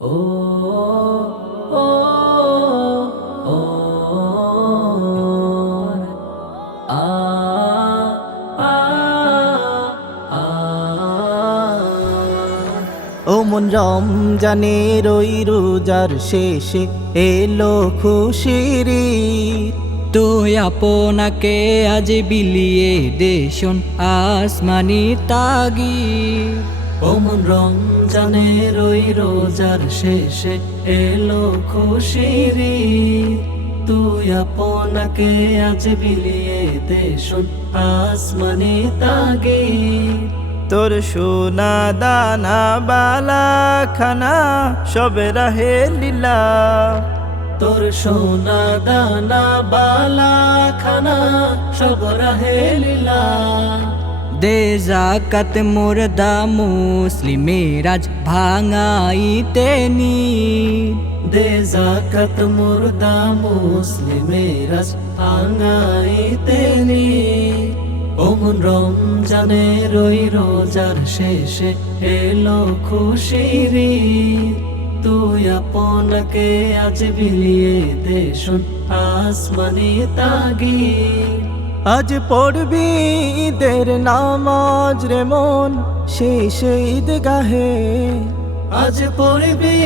ও ও ও আ আ আ ও মন রমজানের ওই রোজার শেষে এলো খুশির ঈদ। তুই আপনাকে আজ বিলিয়ে দেশন আসমানি তাগিদ। ওমন রমজানের ওই রোজার শেষে এলো খুশির ঈদ। তুই আপনাকে আজ বিলিয়ে দেশন আসমানি তাগিদ। তোর সোনা দানা বালা খানা সব রাহে লীলা। তোর সোনা দানা বালা খানা সব রাহে লীলা। দে জাকাত মুর্দা মুসলিমের আজ ভাঙাইতে নিদ। দে জাকাত মুর্দা মুসলিমের আজ ভাঙাইতে নিদ। ওমন রমজানের ওই রোজার শেষে এলো খুশির ঈদ। তুই আপনাকে আজ বিলিয়ে দেশন আসমানি তাগিদ। আজ পড়বি ঈদের নামাজ রে মন শেষে ঈদগাহে। আজ পড়বি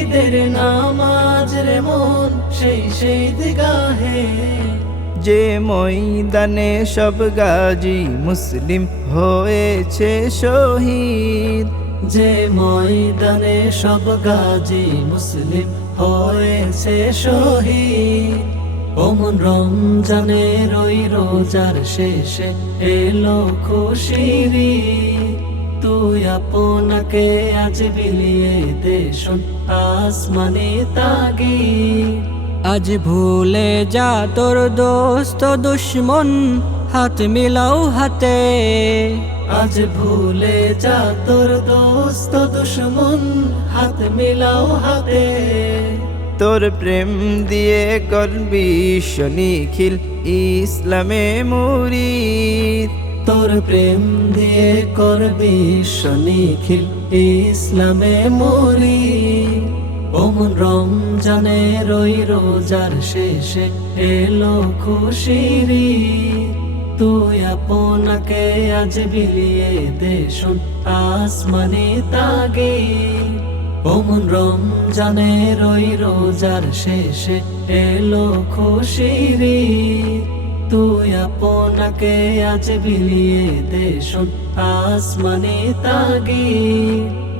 ঈদের নামাজ রে মন সেই ঈদগাহে। যে ময়দানে সব গাজী মুসলিম হয়েছে শহীদ। যে ময়দানে সব গাজী মুসলিম হয়েছে শহীদ। ওমন রমজানের ওই রোজার শেষে এলো খুশির ঈদ। তুই আপনাকে আজ বিলিয়ে দেশন আসমানি তাগিদ। আজ ভুলে যা তোর দোস্ত দুশ্মন হাত মিলাও হাতে। আজ ভুলে যা তোর দোস্ত দুশ্মন হাত মিলাও হাতে। তোর প্রেম দিয়ে করবি নিখিল ইসলামে মুরিদ। তোর প্রেম দিয়ে করবি নিখিল ইসলামে মুরিদ। ওমন রমজানের ওই রোজার শেষে এলো খুশির ঈদ। তুই আপনাকে আজ বিলিয়ে দেশন আসমানি তাগিদ। ওমন রমজানের ওই রোজার শেষে এলো খুশির ঈদ। তুই আপনাকে আজ বিলিয়ে দেশন আসমানি তাগিদ।